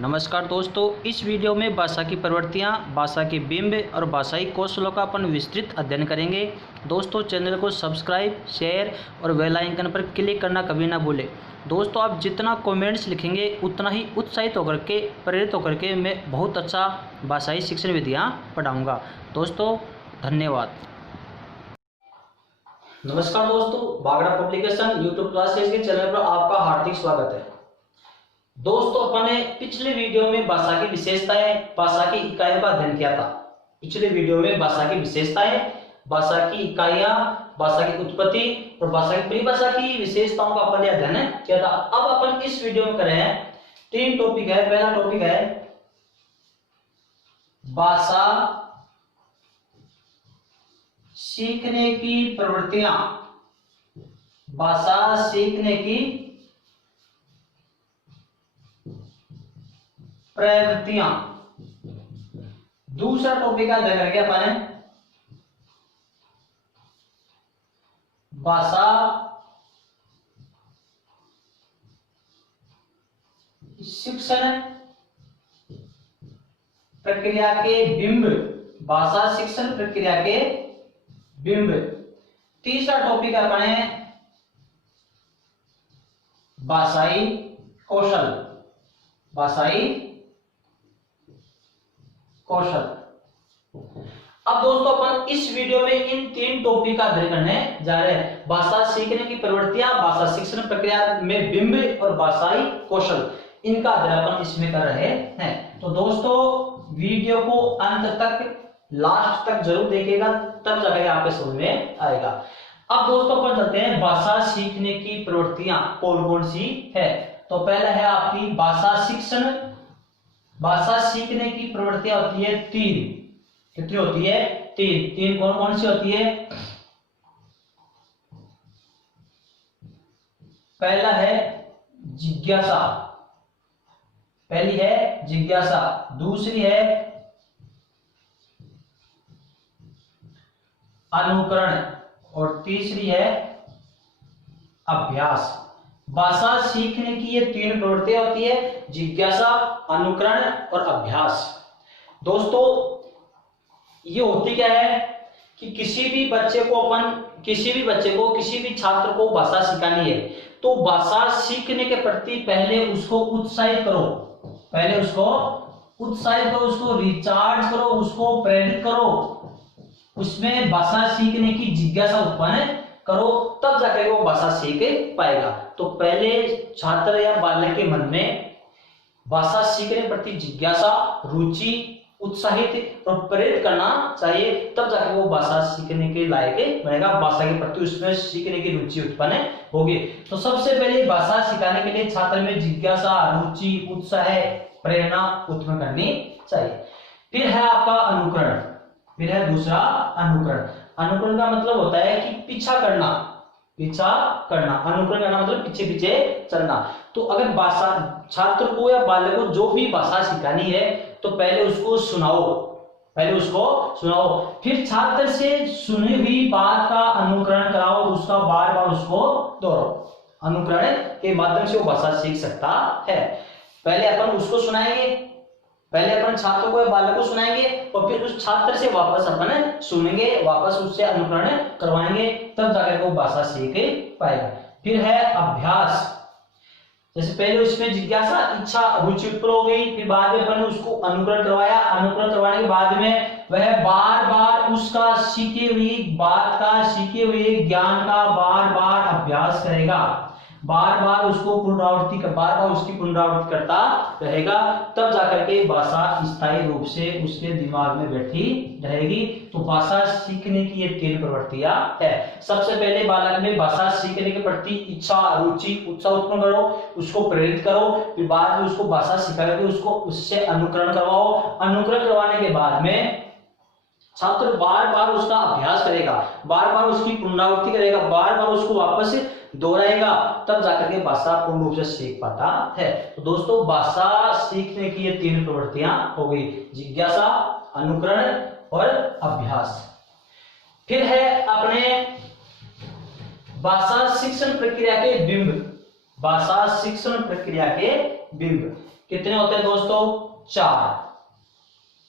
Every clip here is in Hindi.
नमस्कार दोस्तों, इस वीडियो में भाषा की प्रवृत्तियाँ, भाषा के बिंब और भाषाई कौशलों का अपन विस्तृत अध्ययन करेंगे। दोस्तों, चैनल को सब्सक्राइब, शेयर और बेल आइकन पर क्लिक करना कभी ना भूलें। दोस्तों, आप जितना कमेंट्स लिखेंगे उतना ही उत्साहित होकर के, प्रेरित होकर के मैं बहुत अच्छा भाषाई शिक्षण विधियाँ पढ़ाऊँगा। दोस्तों, धन्यवाद। नमस्कार दोस्तों, बागड़ा पब्लिकेशन यूट्यूब क्लासेस के चैनल पर आपका हार्दिक स्वागत है। दोस्तों, अपन ने पिछले वीडियो में भाषा की विशेषताएं, भाषा की इकाइयों का अध्ययन किया था। पिछले वीडियो में भाषा की विशेषताएं, भाषा की इकाइयां, भाषा की उत्पत्ति और भाषा की परिभाषा की विशेषताओं का अपन ने अध्ययन किया था। अब अपन इस वीडियो में कर रहे हैं 3 टॉपिक है। पहला टॉपिक है भाषा सीखने की प्रवृत्तियां, भाषा सीखने की प्रवृत्तियां। दूसरा टॉपिक का अध्ययन करके अपन भाषा शिक्षण प्रक्रिया के बिंब, भाषा शिक्षण प्रक्रिया के बिंब। तीसरा टॉपिक अपन है भाषाई कौशल, भाषाई कौशल। अब दोस्तों, अपन इस वीडियो में इन 3 टॉपिक का अध्ययन करने जा रहे हैं। भाषा सीखने की प्रवृत्तियां, भाषा शिक्षण प्रक्रिया में बिंब और भाषाई कौशल, इनका अध्ययन अपन इसमें कर रहे हैं। तो दोस्तों, वीडियो को अंत तक, लास्ट तक जरूर देखिएगा, तब जाकर आपके समझ में आएगा। अब दोस्तों, अपन चलते हैं भाषा सीखने की प्रवृत्तियां कौन कौन सी है। तो पहला है आपकी भाषा शिक्षण। भाषा सीखने की प्रवृत्तियां होती है 3। कितनी होती है? 3 कौन कौन सी होती है? पहला है जिज्ञासा, पहली है जिज्ञासा, दूसरी है अनुकरण और तीसरी है अभ्यास। भाषा सीखने की ये 3 प्रवृत्तियां होती है, जिज्ञासा, अनुकरण और अभ्यास। दोस्तों, ये होती क्या है कि किसी भी बच्चे को छात्र को भाषा सिखानी है, तो भाषा सीखने के प्रति पहले उसको उत्साहित करो, उसको रिचार्ज करो, उसको प्रेरित करो, उसमें भाषा सीखने की जिज्ञासा उत्पन्न करो, तब जाकर वो भाषा सीख पाएगा। तो पहले छात्र या बालक के मन में भाषा सीखने के प्रति जिज्ञासा, रुचि, उत्साहित और प्रेरित करना चाहिए, तब जाकर वो भाषा सीखने के लायक बनेगा, भाषा के प्रति उसमें सीखने की रुचि उत्पन्न होगी। तो सबसे पहले भाषा सिखाने के लिए छात्र में जिज्ञासा, रुचि, उत्साह, प्रेरणा उत्पन्न करनी चाहिए। फिर है आपका अनुकरण, फिर है दूसरा अनुकरण। अनुकरण का मतलब होता है कि पीछा करना, अनुकरण करना मतलब पीछे पीछे चलना। तो अगर भाषा छात्र को या बालक को जो भी भाषा सिखानी है, तो पहले उसको सुनाओ, फिर छात्र से सुनी हुई बात का अनुकरण कराओ, उसका बार बार उसको दोहराओ। अनुकरण के माध्यम से वो भाषा सीख सकता है। पहले अपन उसको सुनाएंगे, पहले अपन छात्र को या बालक को सुनाएंगे और फिर उस छात्र से वापस अपन सुनेंगे, वापस उससे अनुकरण करवाएंगे, तब जाकर वो भाषा सीख पाएगा। फिर है अभ्यास। जैसे पहले उसमें जिज्ञासा, इच्छा, रुचि उत्पन्न हो गई, फिर बाद में अपन ने उसको अनुकरण करवाया, अनुकरण करवाने के बाद में वह बार बार उसका सीखी हुई बात का, सीखे हुए ज्ञान का बार बार अभ्यास करेगा, बार बार उसकी पुनरावृत्ति करता रहेगा, तब जाकर के भाषा स्थायी रूप से उसके दिमाग में बैठी रहेगी। तो भाषा सीखने की ये 3 प्रवृत्तियां है। सबसे पहले बालक में भाषा सीखने के प्रति इच्छा, रुचि, उत्साह उत्पन्न करो, उसको प्रेरित करो, फिर बाद में उसको भाषा सिखाकर उसको उससे अनुकरण करवाओ। अनुकरण करवाने के बाद में छात्र बार बार उसका अभ्यास करेगा, बार बार उसकी पुनरावृत्ति करेगा, बार बार उसको वापस दोहराएगा, तब जाकर के भाषा पूर्ण रूप से सीख पाता है। तो दोस्तों, भाषा सीखने की ये 3 प्रवृत्तियां हो गई, जिज्ञासा, अनुकरण और अभ्यास। फिर है अपने भाषा शिक्षण प्रक्रिया के बिंब, भाषा शिक्षण प्रक्रिया के बिंब। कितने होते हैं दोस्तों? 4।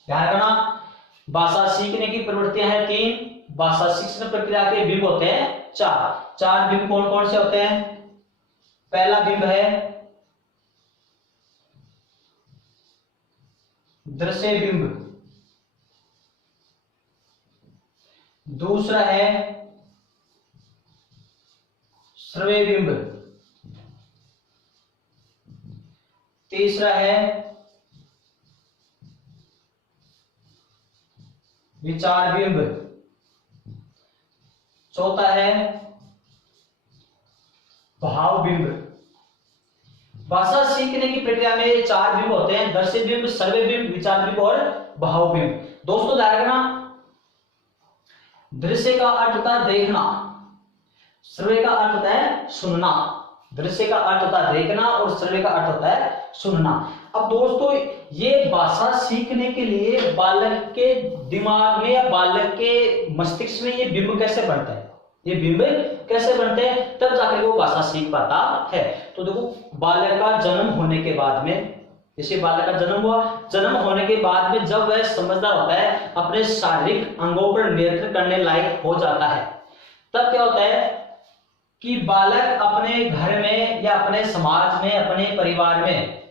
ध्यान रखना, भाषा सीखने की प्रवृत्तियां हैं 3, भाषा शिक्षण प्रक्रिया के बिंब होते हैं 4। 4 बिंब कौन कौन से होते हैं? पहला बिंब है दृश्य बिंब, दूसरा है श्रव्य बिंब, तीसरा है विचार बिंब, चौथा है भाव बिंब। भाषा सीखने की प्रक्रिया में 4 बिंब होते हैं, दृश्य बिंब, श्रव्य बिंब, विचार बिंब और भाव बिंब। दोस्तों ध्यान रखना, दृश्य का अर्थ होता है देखना, श्रव्य का अर्थ होता है सुनना, दृश्य का अर्थ होता है देखना और श्रव्य का अर्थ होता है सुनना। अब दोस्तों ये भाषा सीखने के लिए बालक के दिमाग में या बालक के मस्तिष्क में ये बिंब कैसे बनते हैं, ये बिंब कैसे बनते हैं, तब जाकर वो भाषा सीख पाता है। तो देखो बालक का जन्म होने के बाद में, जैसे बालक का जन्म हुआ, जन्म होने के बाद में जब वह समझदार होता है, अपने शारीरिक अंगों पर नियंत्रण करने लायक हो जाता है, तब क्या होता है कि बालक अपने घर में या अपने समाज में, अपने परिवार में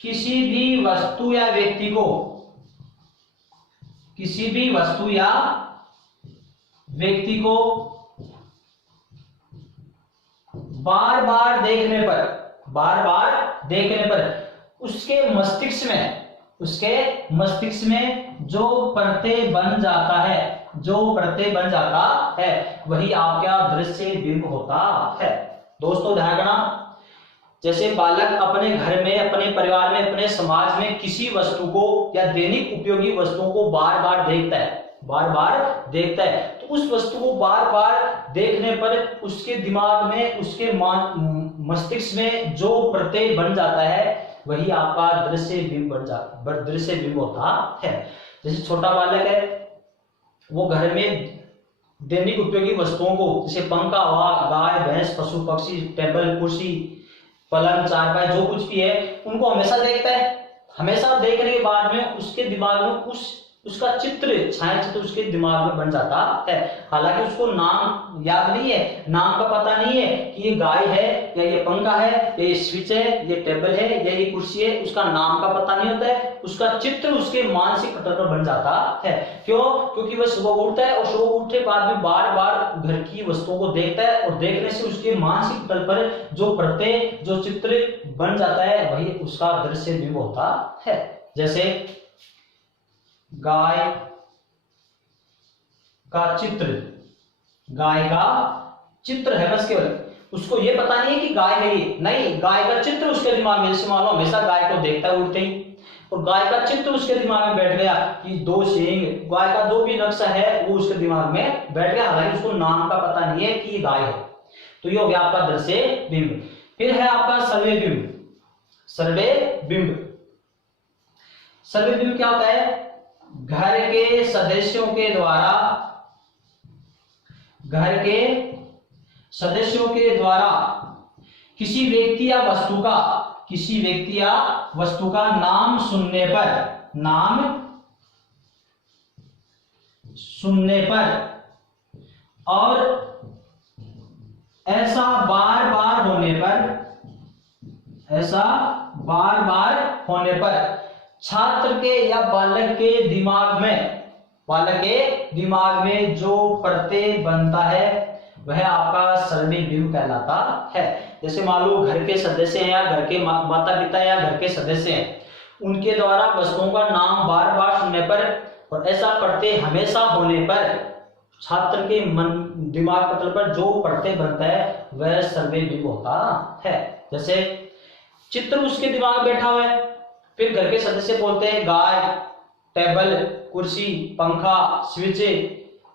किसी भी वस्तु या व्यक्ति को, किसी भी वस्तु या व्यक्ति को बार बार देखने पर, बार बार देखने पर उसके मस्तिष्क में जो परतें बन जाता है, जो परतें बन जाता है, वही आपका दृश्य बिंब होता है। दोस्तों ध्यान रखना, जैसे बालक अपने घर में, अपने परिवार में, अपने समाज में किसी वस्तु को या दैनिक उपयोगी वस्तुओं को बार बार देखता है, बार बार देखता है, तो उस वस्तु को बार बार देखने पर उसके दिमाग में, उसके मस्तिष्क में जो प्रत्यय बन जाता है, वही आपका दृश्य बिंब बन जाता, दृश्य बिंब होता है। जैसे छोटा बालक है, वो घर में दैनिक उपयोगी वस्तुओं को, जैसे पंखा हुआ, गाय भैंस, पशु पक्षी, टेबल कुर्सी, पलंग चारपाई, जो कुछ भी है, उनको हमेशा देखता है। हमेशा देखने के बाद में उसके दिमाग में उसका चित्र, छाया चित्र उसके दिमाग में बन जाता है। हालांकि उसको नाम याद नहीं है, नाम का पता नहीं है कि ये गाय है या ये पंखा है या ये स्विच है, ये टेबल है या ये कुर्सी है, उसका नाम का पता नहीं होता है। उसका चित्र उसके मानसिक पटल पर बन जाता है। क्यों? क्योंकि वह सुबह उठता है और सुबह उठने के बाद में बार बार घर की वस्तुओं को देखता है और देखने से उसके मानसिक पटल पर जो प्रत्यय, जो चित्र बन जाता है, वही उसका दृश्य बिंब होता है। जैसे गाय का चित्र, गाय का चित्र है बस, केवल उसको ये पता नहीं है कि गाय है ये, नहीं, गाय का चित्र उसके दिमाग में, जैसे मान लो हमेशा गाय को देखता है उठते ही, और गाय का चित्र उसके दिमाग में बैठ गया कि 2 सींग, गाय का जो भी नक्शा है वो उसके दिमाग में बैठ गया। हालांकि उसको नाम का पता नहीं है कि ये गाय है। तो ये हो गया आपका दृश्य बिंब। फिर है आपका सर्वे बिंब। सर्वे बिंब, सर्वे बिंब क्या होता है? घर के सदस्यों के द्वारा, घर के सदस्यों के द्वारा किसी व्यक्ति या वस्तु का, किसी व्यक्ति या वस्तु का नाम सुनने पर, नाम सुनने पर और ऐसा बार बार होने पर, ऐसा बार बार होने पर छात्र के या बालक के दिमाग में, बालक के दिमाग में जो प्रत्यय बनता है, वह आपका सर्वे बिंब कहलाता है। जैसे मान लो घर के सदस्य हैं या घर के माता पिता या घर के सदस्य हैं, उनके द्वारा वस्तुओं का नाम बार बार सुनने पर और ऐसा प्रत्यय हमेशा होने पर छात्र के मन, दिमाग पटल पर जो प्रत्यय बनता है, वह सर्वे बिंब होता है। जैसे चित्र उसके दिमाग में बैठा हुआ है, फिर घर के सदस्य बोलते हैं गाय, टेबल, कुर्सी, पंखा, स्विच,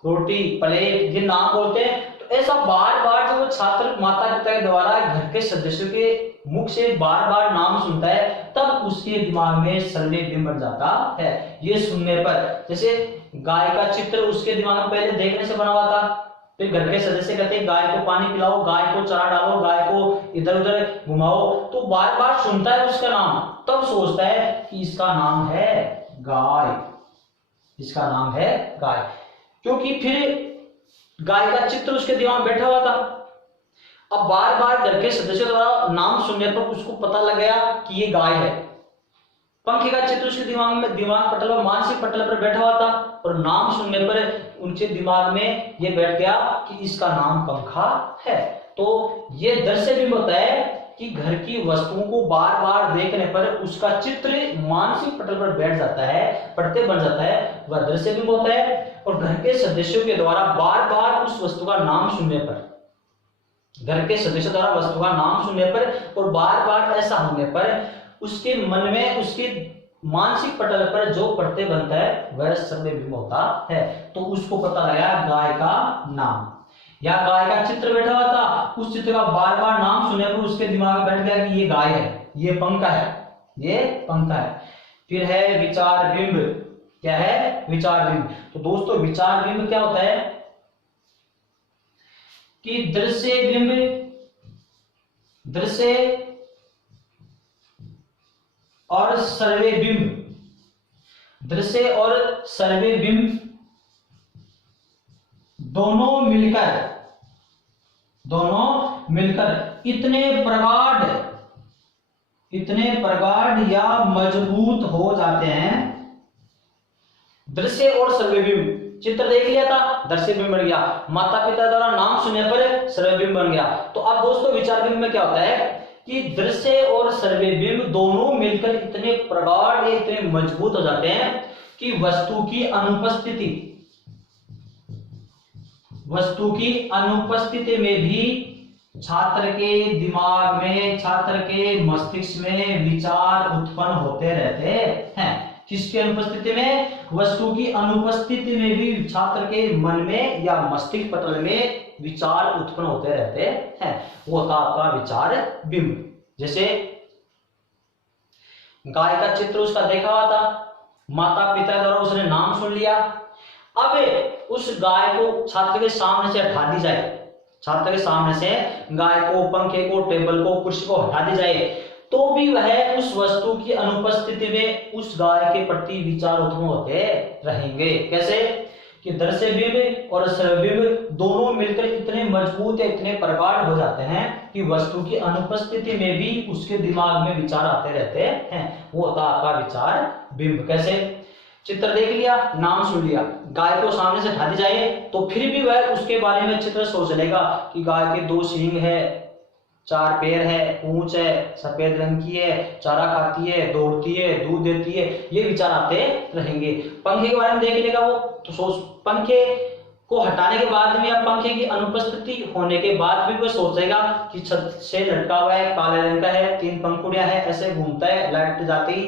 रोटी, प्लेट, ये नाम बोलते हैं। तो ऐसा बार बार जब वो छात्र माता पिता के द्वारा घर के सदस्यों के मुख से बार बार नाम सुनता है, तब उसके दिमाग में सर्वे बिंब बन जाता है। ये सुनने पर, जैसे गाय का चित्र उसके दिमाग में पहले देखने से बना हुआ था, फिर घर के सदस्य कहते हैं गाय को पानी पिलाओ, गाय को चारा डालो, गाय को इधर उधर घुमाओ, तो बार बार सुनता है उसका नाम, तब सोचता है कि इसका नाम है गाय, इसका नाम है गाय, क्योंकि फिर गाय का चित्र उसके दिमाग में बैठा हुआ था। अब बार बार घर के सदस्यों द्वारा नाम सुनने पर उसको पता लग गया कि ये गाय है। पंखे का चित्र उसके दिमाग पटल और मानसिक पटल पर बैठा हुआ था, और नाम सुनने पर उनके दिमाग में ये बैठ गया कि इसका नाम पंखा है। तो ये दृश्य बिंब होता है कि घर की वस्तुओं को बार बार देखने पर उसका चित्र मानसिक पटल पर बैठ जाता है, पड़ते बन जाता है, वह दृश्य बिंब होता है। और घर के सदस्यों के द्वारा बार बार उस वस्तु का नाम सुनने पर, घर के सदस्यों द्वारा वस्तु का नाम सुनने पर और बार बार ऐसा होने पर उसके मन में, उसके मानसिक पटल पर जो प्रत्यय बनता है वह श्रव्य बिंब होता है। तो उसको पता लगा गाय का नाम, या गाय का चित्र बैठा हुआ था, उस चित्र का बार बार नाम सुनने पर उसके दिमाग में बैठ गया कि ये गाय है, ये पंखा है, ये पंखा है। फिर है विचार बिंब। क्या है? विचार बिंब। तो दोस्तों विचार बिंब क्या होता है कि दृश्य बिंब, दृश्य और सर्वे बिंब, दृश्य और सर्वे बिंब दोनों मिलकर इतने प्रगाढ़ या मजबूत हो जाते हैं। दृश्य और सर्वे बिंब, चित्र देख लिया था, दृश्य बिंब बन गया, माता पिता द्वारा नाम सुनने पर सर्वे बिंब बन गया। तो अब दोस्तों विचार बिंब में क्या होता है कि दृश्य और सर्वे बिंब दोनों मिलकर इतने प्रगाढ़, इतने मजबूत हो जाते हैं कि वस्तु की अनुपस्थिति में भी छात्र के दिमाग में, छात्र के मस्तिष्क में विचार उत्पन्न होते रहते हैं। किसकी अनुपस्थिति में? वस्तु की अनुपस्थिति में भी छात्र के मन में या मस्तिष्क पटल में विचार उत्पन्न होते रहते हैं। वो होता आपका विचार बिंब। जैसे गाय का चित्र उसका देखा हुआ था, माता पिता द्वारा उसने नाम सुन लिया। अब उस गाय को छात्र के सामने से हटा दी जाए, छात्र के सामने से गाय को, पंखे को, टेबल को, कुर्सी को हटा दी जाए, तो भी वह उस वस्तु की अनुपस्थिति में उस गाय के प्रति विचार उत्पन्न होते रहेंगे। कैसे? कि दृश्य बिंब और श्रव्य बिंब दोनों मिलकर इतने मजबूत या इतने प्रगाढ़ हो जाते हैं कि वस्तु की अनुपस्थिति में भी उसके दिमाग में विचार आते रहते हैं। वो होता आपका विचार बिंब। कैसे? चित्र देख लिया, नाम सुन लिया, गाय को सामने से हटा दी जाए तो फिर भी वह उसके बारे में चित्र सोच लेगा कि गाय के 2 सींग है, 4 पैर है, पूंछ है, सफेद रंग की है, चारा खाती है, दौड़ती है, दूध देती है, ये विचार आते रहेंगे। पंखे के बारे में देख लेगा वो, तो सोच, पंखे को हटाने के बाद में या पंखे की अनुपस्थिति होने के बाद भी वो सोचेगा कि छत से लटका हुआ है, काले रंग का है, 3 पंखुड़ियां है, ऐसे घूमता है, लाइट जाते ही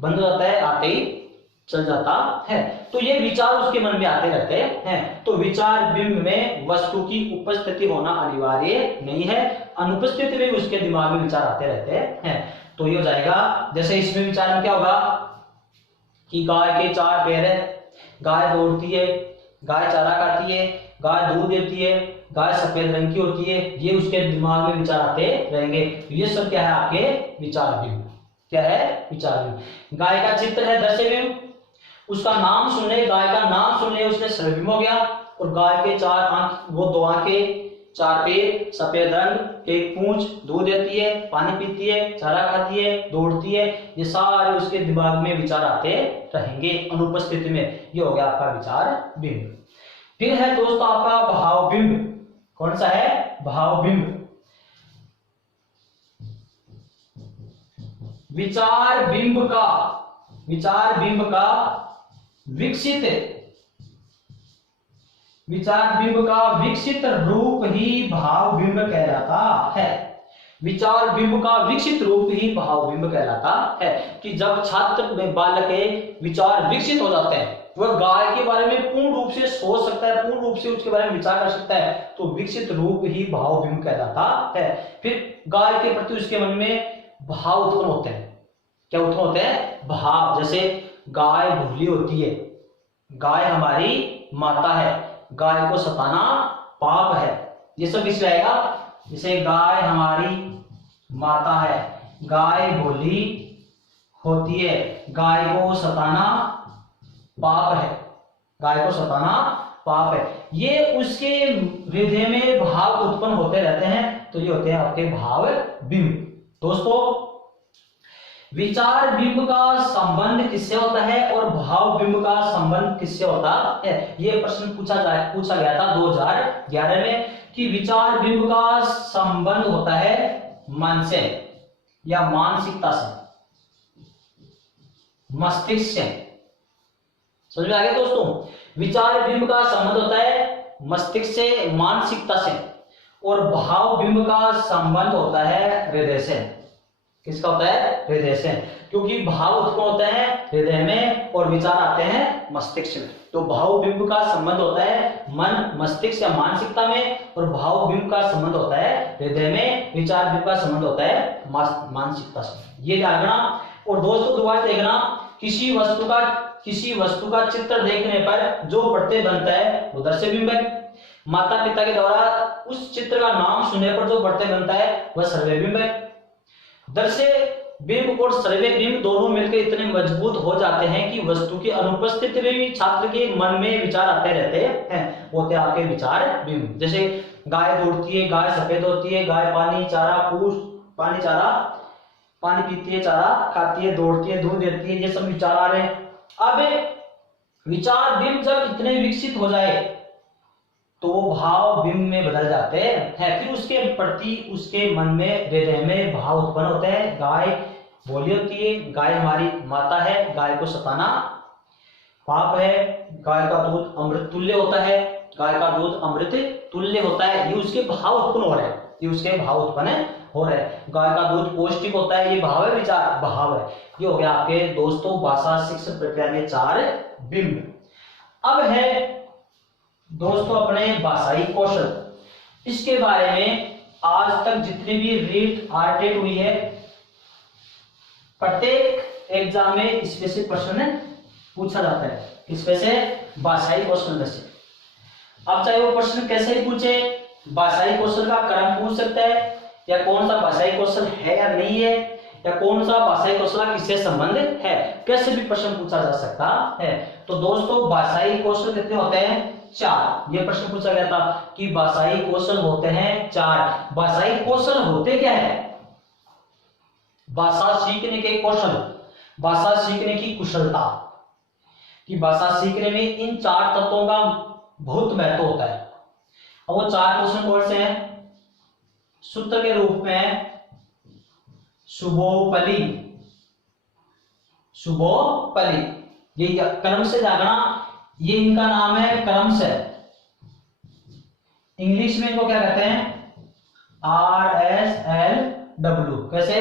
बंद हो जाता है, आते ही चल जाता है। तो ये विचार उसके मन में आते रहते हैं। तो विचार बिंब में वस्तु की उपस्थिति होना अनिवार्य नहीं है, अनुपस्थिति में उसके दिमाग में विचार आते रहते हैं। तो ये हो जाएगा, जैसे इसमें विचार में क्या होगा कि गाय के 4 पैर है, गाय दौड़ती है, गाय चारा खाती है, गाय दूध देती है, गाय सफेद रंग की होती है, ये उसके दिमाग में विचार आते रहेंगे। ये सब क्या है? आपके विचार बिंब। क्या है? विचार बिंब। गाय का चित्र है दृश्य बिंब, उसका नाम सुनने, गाय का नाम सुनने उसने श्रव्य बिंब हो गया। और गाय के 4 आंख, वो 2 आंखें, 4 पैर, सफेद रंग, 1 पूंछ, दूध देती है, पानी पीती है, चारा खाती है, दौड़ती है, ये सारे उसके दिमाग में विचार आते रहेंगे अनुपस्थिति में। ये हो गया आपका विचार बिंब। फिर है दोस्तों आपका भाव बिंब। कौन सा है? भाव बिंब। विचार बिंब विकसित रूप ही भाव बिंब कहलाता है। विचार बिंब का विकसित रूप ही भाव बिंब कहलाता है। कि जब छात्र में, बालक के विचार विकसित हो जाते हैं, वह गाय के बारे में पूर्ण रूप से सोच सकता है, पूर्ण रूप से उसके बारे में विचार कर सकता है, तो विकसित रूप ही भाव बिंब कहलाता है। फिर गाय के प्रति उसके मन में भाव उत्पन्न होते हैं। क्या उत्पन्न होते हैं? भाव। जैसे गाय भूली होती है, गाय हमारी माता है, गाय को सताना पाप है, ये सब इसमें आएगा। जैसे गाय हमारी माता है, गाय भोली होती है, गाय को सताना पाप है, गाय को सताना पाप है। ये उसके हृदय में भाव उत्पन्न होते रहते हैं, तो ये होते हैं आपके भाव बिंब। दोस्तों, विचार बिंब का संबंध किससे होता है और भाव बिंब का संबंध किससे होता है? ये प्रश्न पूछा गया था 2011 में कि विचार बिंब का संबंध होता है मन से या मानसिकता से, मस्तिष्क से। समझ में आ गया दोस्तों? विचार बिंब का संबंध होता है मस्तिष्क से, मानसिकता से, और भाव बिंब का संबंध होता है हृदय से। किसका होता है? हृदय से, क्योंकि भाव उत्पन्न होते हैं हृदय में और विचार आते हैं मस्तिष्क में। तो भाव बिंब का संबंध होता है मन, मस्तिष्क या मानसिकता में, और भाव बिंब का संबंध होता है हृदय में, विचार बिंब का संबंध होता है मानसिकता से। ये ध्यान रखना। और दोस्तों दोबारा देखना, किसी वस्तु का चित्र देखने पर जो प्रत्यय बनता है वो दृश्य बिंब है। माता पिता के द्वारा उस चित्र का नाम सुनने पर जो प्रत्यय बनता है वह श्रव्य बिंब है। दृश्य बिंब और श्रव्य बिंब दोनों मिलकर इतने मजबूत हो जाते हैं कि वस्तु की अनुपस्थिति में भी छात्र के मन में विचार आते रहते हैं, होते आपके विचार बिंब। जैसे गाय दौड़ती है, गाय सफेद होती है, गाय पानी पीती है, चारा खाती है, दौड़ती है, दूध देती है, ये सब विचार आ रहे हैं। अब विचार बिंब जब इतने विकसित हो जाए तो वो भाव बिंब में बदल जाते हैं। फिर उसके प्रति उसके मन में, हृदय में भाव उत्पन्न होते हैं। गाय भोली होती है, गाय हमारी माता है, गाय को सताना पाप है, गाय का दूध अमृत तुल्य होता है, गाय का दूध अमृत तुल्य होता है, ये उसके भाव उत्पन्न हो रहे हैं, ये उसके भाव उत्पन्न हो रहे हैं। गाय का दूध पौष्टिक होता है, ये भाव है, विचार भाव है। ये हो गया आपके दोस्तों भाषा शिक्षण प्रक्रिया में 4 बिंब। अब है दोस्तों अपने भाषाई कौशल। इसके बारे में आज तक जितनी भी रीट आर्टेट हुई है, प्रत्येक एग्जाम में इसमें से प्रश्न पूछा जाता है। इसमें से भाषाई कौशल से, अब चाहे वो प्रश्न कैसे ही पूछे, भाषाई कौशल का क्रम पूछ सकता है, या कौन सा भाषाई कौशल है या नहीं है, या कौन सा भाषाई कौशल का किससे संबंध है, कैसे भी प्रश्न पूछा जा सकता है। तो दोस्तों भाषाई कौशल कितने होते हैं? 4। ये प्रश्न पूछा गया था कि भाषाई कौशल होते हैं 4। भाषाई कौशल होते क्या है? भाषा सीखने के कौशल, भाषा सीखने की कुशलता, कि भाषा सीखने में इन 4 तत्वों का बहुत महत्व होता है। और वो 4 क्वेश्चन कौन से हैं? सूत्र के रूप में शुभोपली, शुभोपली, ये क्रम से जागना, ये इनका नाम है क्रम से। इंग्लिश में इनको क्या कहते हैं? RSLW। कैसे?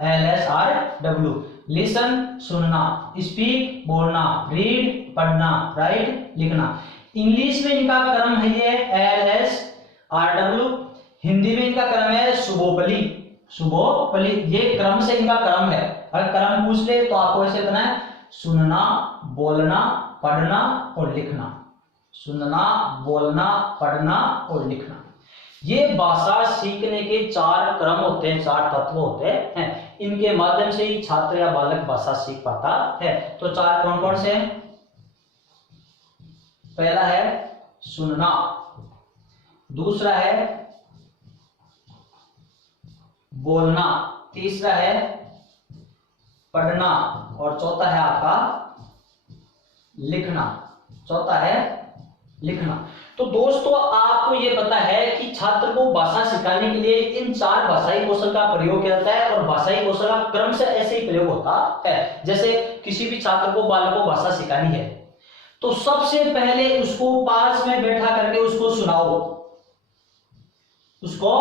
LSRW। लिसन सुनना, स्पीक बोलना, रीड पढ़ना, राइट लिखना। इंग्लिश में इनका क्रम है ये LSRW, हिंदी में इनका क्रम है शुभोपली, शुभोपली। ये क्रम से इनका क्रम है। अगर क्रम पूछ ले तो आपको ऐसे करना है, सुनना, बोलना, पढ़ना और लिखना, सुनना, बोलना, पढ़ना और लिखना। ये भाषा सीखने के 4 क्रम होते हैं, 4 तत्व होते हैं। इनके माध्यम से ही छात्र या बालक भाषा सीख पाता है। तो 4 कौन कौन से हैं? पहला है सुनना, दूसरा है बोलना, तीसरा है पढ़ना, और चौथा है आपका लिखना, चौथा है लिखना। तो दोस्तों आपको ये पता है कि छात्र को भाषा सिखाने के लिए इन 4 भाषाई कौशल का प्रयोग किया जाता है, और भाषाई कौशल का क्रम से ऐसे ही प्रयोग होता है। जैसे किसी भी छात्र को, बालक को भाषा सिखानी है तो सबसे पहले उसको पास में बैठा करके उसको सुनाओ, उसको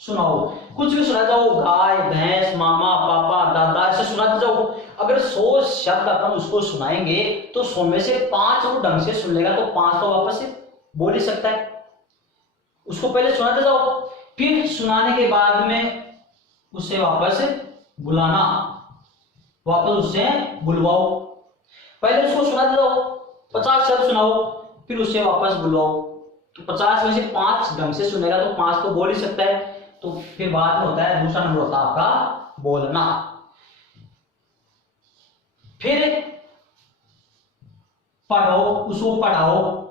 सुनाओ, कुछ भी सुना जाओ, गाय, भैंस, मामा, पापा, दादा, ऐसे सुनाते जाओ। अगर 100 शब्द अपन उसको सुनाएंगे तो 100 में से 5 वो ढंग से सुन लेगा, तो 5 तो वापस से बोल ही सकता है। उसको पहले सुनाते जाओ, फिर सुनाने के बाद में उसे वापस बुलाना, वापस उससे बुलवाओ। पहले उसको सुना दो, 50 शब्द सुनाओ, फिर उससे वापस बुलवाओ। तो 50 में से 5 ढंग से सुनेगा तो 5 तो बोल ही सकता है। तो फिर बाद में होता है दूसरा नंबर होता है आपका बोलना। फिर पढ़ो, उसको पढ़ाओ,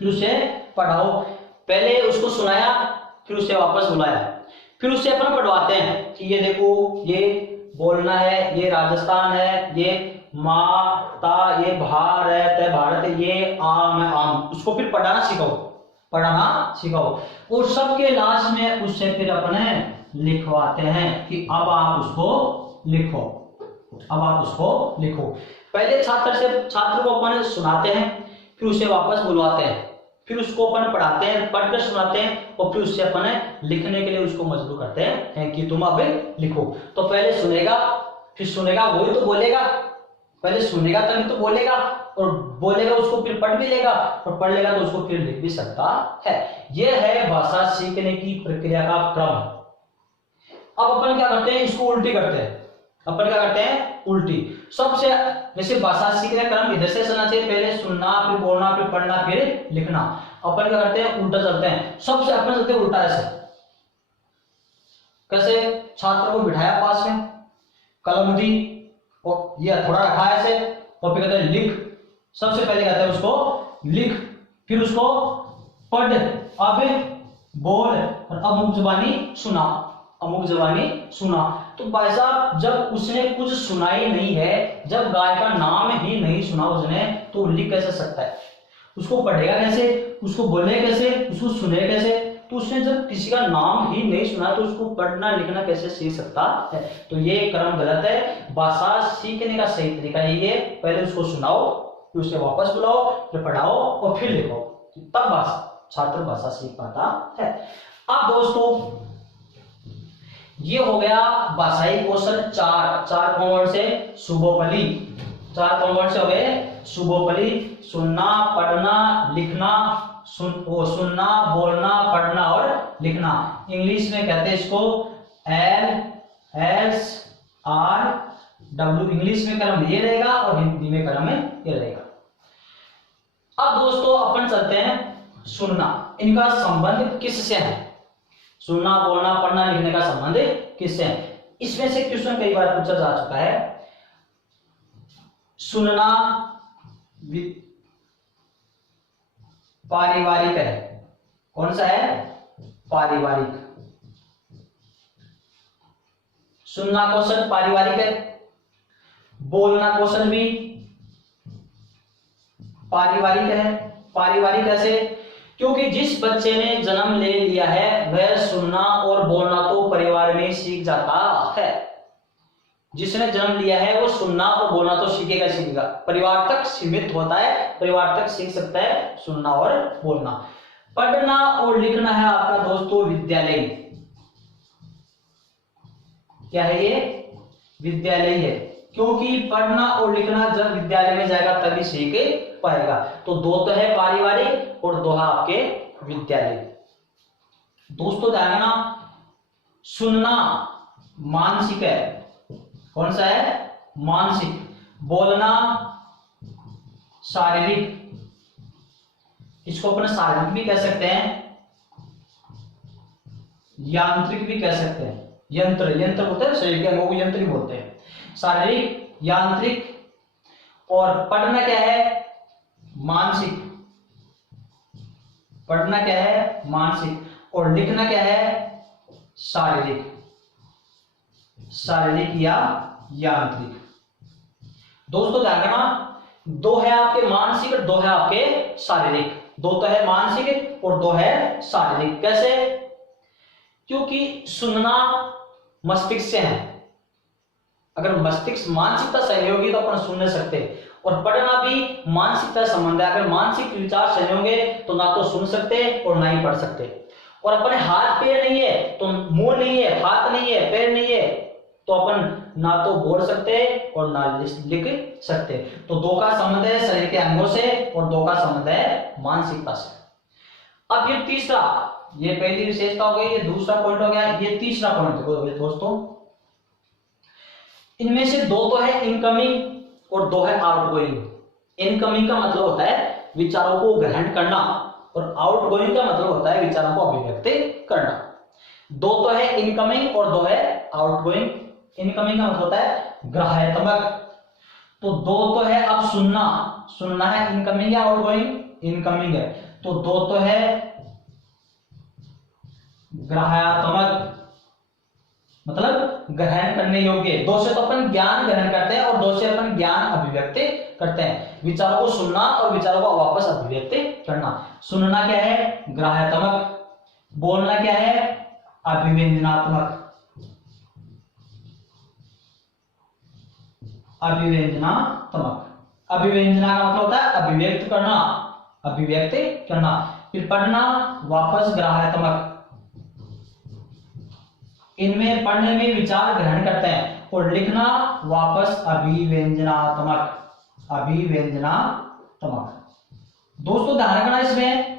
फिर उसे पढ़ाओ। पहले उसको सुनाया, फिर उसे वापस बुलाया, फिर उससे अपन पढ़वाते हैं कि ये देखो ये बोलना है, ये राजस्थान है, ये माता, ये भार है, तय भारत है, ये आम है आम। उसको फिर पढ़ाना सिखाओ, पढ़ाना सिखाओ। और सबके लास्ट में उससे फिर अपने लिखवाते हैं कि अब आप उसको लिखो, अब आप उसको लिखो। पहले छात्र को अपन सुनाते हैं, फिर उसे वापस बुलवाते हैं, फिर उसको अपन पढ़ाते हैं, पढ़कर सुनाते हैं, और फिर उससे अपन लिखने के लिए उसको मजबूर करते हैं कि तुम अब लिखो। तो पहले सुनेगा, फिर सुनेगा, वही तो बोलेगा। पहले सुनेगा तभी तो बोलेगा, और बोलेगा उसको फिर पढ़ भी लेगा, और पढ़ लेगा तो उसको फिर लिख भी सकता है। यह है भाषा सीखने की प्रक्रिया का क्रम। अब अपन क्या करते हैं, इसको उल्टी करते हैं। अपन क्या करते हैं, उल्टी। सबसे जैसे भाषा सीखने का क्रम इधर से चलना चाहिए, पहले सुनना, फिर बोलना, फिर पढ़ना, फिर लिखना। अपन क्या करते हैं, उल्टा चलते हैं। सबसे अपन चलते हैं उल्टा ऐसे। कैसे, छात्र को बिठाया पास में, कलम दी और ये थोड़ा रखा ऐसे, और फिर कहते हैं लिख। सबसे पहले कहते हैं उसको लिख, फिर उसको पढ़, अब बोल, और अमुक जुबानी सुना, अमुक जुबानी सुना। तो भाई साहब जब उसने कुछ सुनाई नहीं है, जब गाय का नाम ही नहीं सुना उसने, तो लिख कैसे सकता है? उसको पढ़ेगा कैसे, उसको बोले कैसे, उसको सुने कैसे? तो उसने जब किसी का नाम ही नहीं सुना तो उसको पढ़ना लिखना कैसे सीख सकता है? तो ये क्रम गलत है। भाषा सीखने का सही तरीका यही है, पहले उसको सुनाओ, फिर उसे वापस बुलाओ, फिर पढ़ाओ और फिर लिखो, तब भाषा छात्र भाषा सीख पाता है। अब दोस्तों ये हो गया भाषाई कौशल चार कौन से शुभोपली, 4 कौन से हो गए शुभोपली, सुनना, पढ़ना, लिखना, सुनना, बोलना, पढ़ना और लिखना। इंग्लिश में कहते हैं इसको LSRW। इंग्लिश में क्रम ये रहेगा और हिंदी में क्रम ये रहेगा। अब दोस्तों अपन चलते हैं सुनना। इनका संबंध किससे है? सुनना, बोलना, पढ़ना, लिखने का संबंध किससे है? इसमें से क्वेश्चन कई बार पूछा जा चुका है। सुनना पारिवारिक है। कौन सा है? पारिवारिक। सुनना कौशल पारिवारिक है, बोलना कौशल भी पारिवारिक है। पारिवारिक कैसे? क्योंकि जिस बच्चे ने जन्म ले लिया है वह सुनना और बोलना तो परिवार में सीख जाता है। जिसने जन्म लिया है वो सुनना और बोलना तो सीखेगा। परिवार तक सीमित होता है, परिवार तक सीख सकता है सुनना और बोलना। पढ़ना और लिखना है आपका दोस्तों विद्यालय। क्या है ये? विद्यालय है। क्योंकि पढ़ना और लिखना जब विद्यालय में जाएगा तभी सीख पाएगा। तो 2 तो है पारिवारिक और 2 है आपके विद्यालय। दोस्तों ध्यान रखना, सुनना मानसिक है। कौन सा है? मानसिक। बोलना शारीरिक। इसको अपन शारीरिक भी कह सकते हैं, यांत्रिक भी कह सकते हैं। यंत्र बोलते हैं शरीर के अंगों को, यंत्र ही बोलते हैं। शारीरिक, यांत्रिक। और पढ़ना क्या है? मानसिक। पढ़ना क्या है? मानसिक। और लिखना क्या है? शारीरिक। शारीरिक या यांत्रिक। दोस्तों ध्यान रखना, 2 है आपके मानसिक और 2 है आपके शारीरिक। 2 तो है मानसिक और 2 है शारीरिक। कैसे? क्योंकि सुनना मस्तिष्क से है। अगर मस्तिष्क मानसिकता सही होगी तो अपन सुन नहीं सकते, और पढ़ना भी मानसिकता संबंध है। अगर मानसिक विचार सही होंगे तो ना तो सुन सकते और ना ही पढ़ सकते। और अपने हाथ पैर नहीं है तो मुंह नहीं है, हाथ नहीं है, पैर नहीं है तो अपन ना तो बोल सकते और ना लिख सकते। तो 2 का संबंध है शरीर के अंगों से और 2 का संबंध है मानसिकता से। अब ये तीसरा, ये पहली विशेषता हो गई, ये दूसरा पॉइंट हो गया, ये तीसरा पॉइंट हो गया दोस्तों। इनमें से दो तो है इनकमिंग और दो है आउटगोइंग। इनकमिंग का मतलब होता है विचारों को ग्रहण करना और आउटगोइंग का मतलब होता है विचारों को अभिव्यक्त करना। दो तो है इनकमिंग और दो है आउटगोइंग। इनकमिंग का मतलब होता है ग्राह्यात्मक। तो दो तो है, अब सुनना, सुनना है इनकमिंग या आउटगोइंग? इनकमिंग है। तो दो तो है ग्राह्यात्मक, मतलब ग्रहण करने योग्य। दो से तो अपन ज्ञान ग्रहण करते हैं और दो से अपन ज्ञान अभिव्यक्त करते हैं। विचारों को सुनना और विचारों को वापस अभिव्यक्त करना। सुनना क्या है? ग्राह्यात्मक। बोलना क्या है? अभिव्यंजनात्मक। अभिव्यंजनात्मक। अभिव्यंजना का मतलब होता है अभिव्यक्त करना, अभिव्यक्त करना। फिर पढ़ना वापस ग्राह्यात्मक। इनमें पढ़ने में विचार ग्रहण करते हैं। और लिखना वापस अभिव्यंजनात्मक, अभिव्यंजनात्मक। दोस्तों ध्यान रखना, इसमें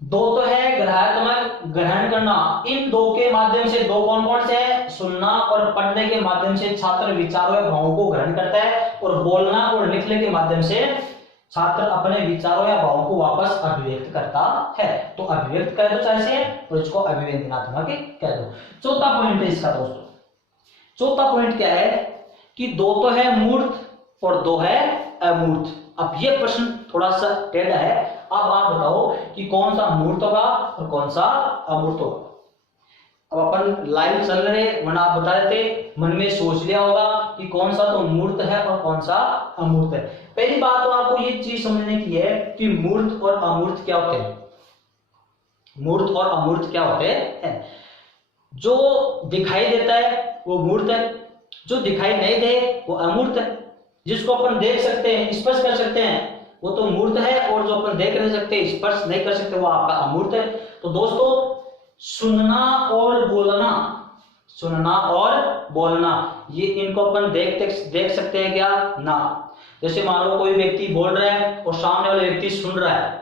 दो तो है ग्राह्यात्मक, ग्रहण करना। इन दो के माध्यम से, दो कौन कौन से है? सुनना और पढ़ने के माध्यम से छात्र विचारों या भावों को ग्रहण करता है। और बोलना और लिखने के माध्यम से छात्र अपने विचारों या भावों को वापस अभिव्यक्त करता है। तो अभिव्यक्त कह दो चाहे से, और इसको अभिव्यंजनात्मक कह दो। चौथा पॉइंट है इसका दोस्तों। चौथा पॉइंट क्या है कि दो तो है मूर्त और दो है अमूर्त। अब ये प्रश्न थोड़ा सा टेढ़ा है। अब आप बताओ कि कौन सा मूर्त होगा और कौन सा अमूर्त होगा। अब अपन लाइव चल रहे, वरना आप बता रहे थे, मन में सोच लिया होगा कि कौन सा तो मूर्त है और कौन सा अमूर्त है। पहली बात तो आपको ये चीज समझने की है कि मूर्त और अमूर्त क्या होते हैं। मूर्त और अमूर्त क्या होते हैं? जो दिखाई देता है वो मूर्त है, जो दिखाई नहीं दे वो अमूर्त है। जिसको अपन देख सकते हैं, स्पर्श कर सकते हैं, वो तो मूर्त है, और जो अपन देख नहीं सकते, स्पर्श नहीं कर सकते, वो आपका अमूर्त है। तो दोस्तों सुनना और बोलना, सुनना और बोलना, ये इनको अपन देख सकते हैं क्या? ना। जैसे मान लो कोई व्यक्ति बोल रहा है और सामने वाला व्यक्ति सुन रहा है।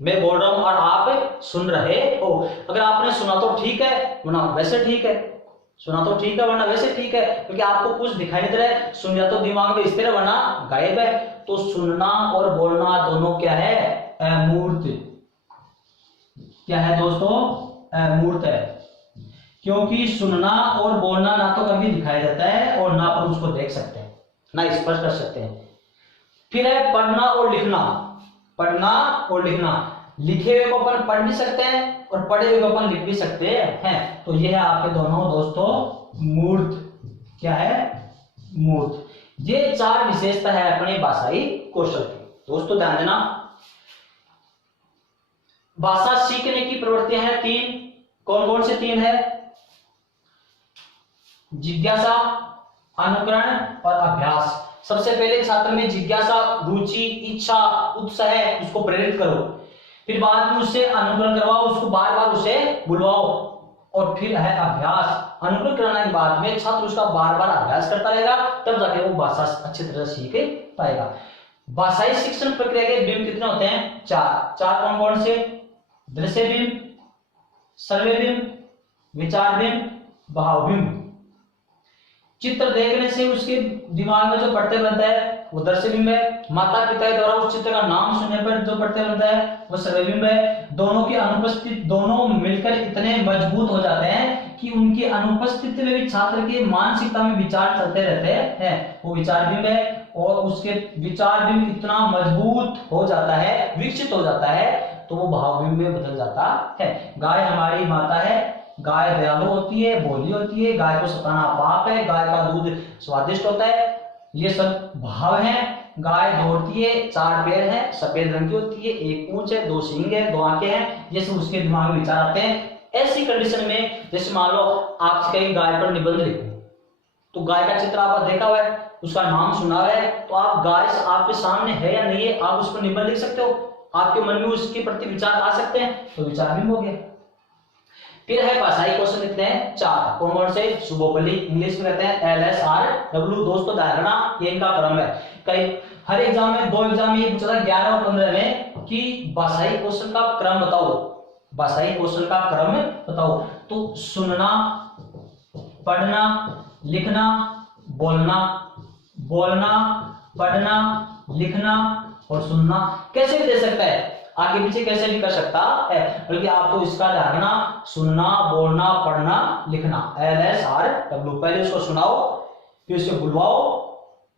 मैं बोल रहा हूं और आप सुन रहे हो। अगर आपने सुना तो ठीक है, वरना वैसे ठीक है। सुना तो ठीक है वरना वैसे ठीक है, क्योंकि आपको कुछ दिखाई नहीं दे रहा है। सुन या तो दिमाग में स्थिर है वरना गायब है। तो सुनना और बोलना दोनों क्या है? अमूर्त। क्या है दोस्तों? अमूर्त है। क्योंकि सुनना और बोलना ना तो कभी दिखाई देता है और ना अपन उसको देख सकते हैं, ना स्पर्श कर सकते हैं। फिर है पढ़ना और लिखना। पढ़ना और लिखना, लिखे हुए को अपन पढ़ भी सकते हैं और पढ़े हुए को अपन लिख भी सकते हैं। तो ये है आपके दोनों दोस्तों मूर्त। क्या है? मूर्त। ये चार विशेषता है अपने भाषाई कौशल की। दोस्तों ध्यान देना, भाषा सीखने की प्रवृत्तियां हैं तीन। कौन कौन से तीन है? जिज्ञासा, अनुकरण और अभ्यास। सबसे पहले छात्र में जिज्ञासा, रुचि, इच्छा, उत्साह है, उसको प्रेरित करो। फिर बाद में उससे अनुकरण करवाओ, उसको बार बार उसे बुलवाओ। और फिर है अभ्यास। अनुकरण कराने के बाद में छात्र उसका बार बार अभ्यास करता रहेगा, तब जाके वो भाषा अच्छी तरह सीख पाएगा। भाषाई शिक्षण प्रक्रिया के बिंब कितने होते हैं? चार। चार कौन कौन से? दृश्य बिंब, सर्वे बिंब, विचार बिंब, भाव बिंब। चित्र देखने से उसके दिमाग में जो पढ़ते बनता है वो दृश्य बिंब है। माता पिता के द्वारा उस चित्र का नाम सुनने पर जो पढ़ते बनता है वो सर्वे बिंब है। दोनों की अनुपस्थिति, दोनों मिलकर इतने मजबूत हो जाते हैं कि उनकी अनुपस्थिति में भी छात्र के मानसिकता में विचार चलते रहते हैं, वो विचार बिंब है। और उसके विचार बिंब इतना मजबूत हो जाता है, विकसित हो जाता है, तो वो भाव बिंब में बदल जाता है। गाय हमारी माता है, गाय दयालु होती है, भोली होती है, गाय को सताना पाप है, गाय का दूध स्वादिष्ट होता है, ये सब भाव हैं। गाय दौड़ती है, चार पैर है, सफेद रंग की होती है, एक पूंछ है, दो सींग है, दो आंखें हैं, ये सब उसके दिमाग में विचार आते हैं। ऐसी कंडीशन में जैसे मान लो आपसे कहीं गाय पर निबंध लिखो, तो गाय का चित्र आपने देखा हुआ है, उसका नाम सुना हुआ है, तो आप गाय आपके सामने है या नहीं है, आप उस पर निबंध लिख सकते हो, आपके मन में उसके प्रति विचार आ सकते हैं, तो विचार भी हो गया। फिर है भाषाई क्वेश्चन कितने हैं? चार। कौन कौन से? सुबोपली, इंग्लिश में कहते हैं LSRW। दोस्तों धारणा, ये इनका क्रम है। कई हर एग्जाम में, दो एग्जाम में ये पूछा था 11 और 15 में कि भाषाई क्वेश्चन का क्रम बताओ, भाषाई क्वेश्चन का क्रम बताओ। तो सुनना, पढ़ना, लिखना, बोलना, बोलना, पढ़ना, लिखना और सुनना। कैसे भी दे सकता है, आगे पीछे कैसे भी कर सकता है, बल्कि आपको इसका ध्यान रखना, सुनना, बोलना, पढ़ना, लिखना, LSRW। पहले उसको सुनाओ, फिर उसे बुलवाओ,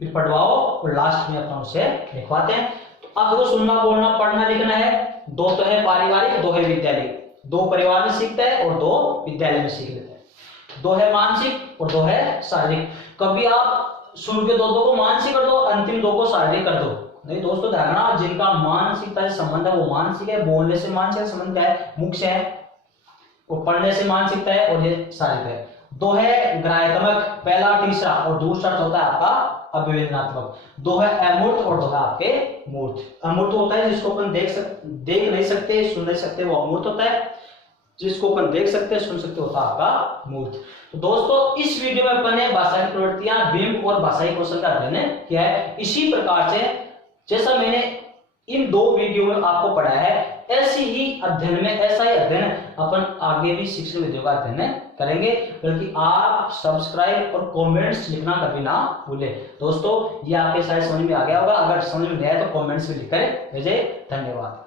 फिर पढ़वाओ और लास्ट में अपना उसे लिखवाते हैं। अब देखो सुनना, बोलना, पढ़ना, लिखना है, दो तो है पारिवारिक, दो है विद्यालय। दो परिवार में सीखता है और दो विद्यालय में सीख लेता है। दो है मानसिक और दो है शारीरिक। कभी आप शुरू के दो को मानसिक कर दो, अंतिम दो को शारीरिक कर दो, नहीं दोस्तों ध्यान रखना, जिनका मानसिकता से संबंध है वो मानसिक है, बोलने से मानसिक संबंध क्या है, मुख से है, वो पढ़ने से मानसिकता है और ये शारीरिक है। दो है ग्राह्यात्मक, पहला तीसरा, और दूसरा होता है आपका अभिवेदनात्मक। दो है अमूर्त और दो है आपके मूर्त। अमूर्त होता है जिसको अपन देख नहीं सकते, सुन नहीं सकते, वो अमूर्त होता है। जिसको अपन देख सकते, सुन सकते, होता है आपका मूर्त। तो दोस्तों इस वीडियो में अपन ने भाषा की प्रवृत्तियां, बिंब और भाषाई कौशल का अध्ययन किया है। इसी प्रकार से जैसा मैंने इन दो वीडियो में आपको पढ़ाया है, ऐसा ही अध्ययन अपन आगे भी शिक्षण विधियों का अध्ययन करेंगे। बल्कि आप सब्सक्राइब और कमेंट्स लिखना कभी ना भूलें। दोस्तों ये आपके शायद समझ में आ गया होगा, अगर समझ में नहीं आया तो कमेंट्स में लिखकर भेजें। धन्यवाद।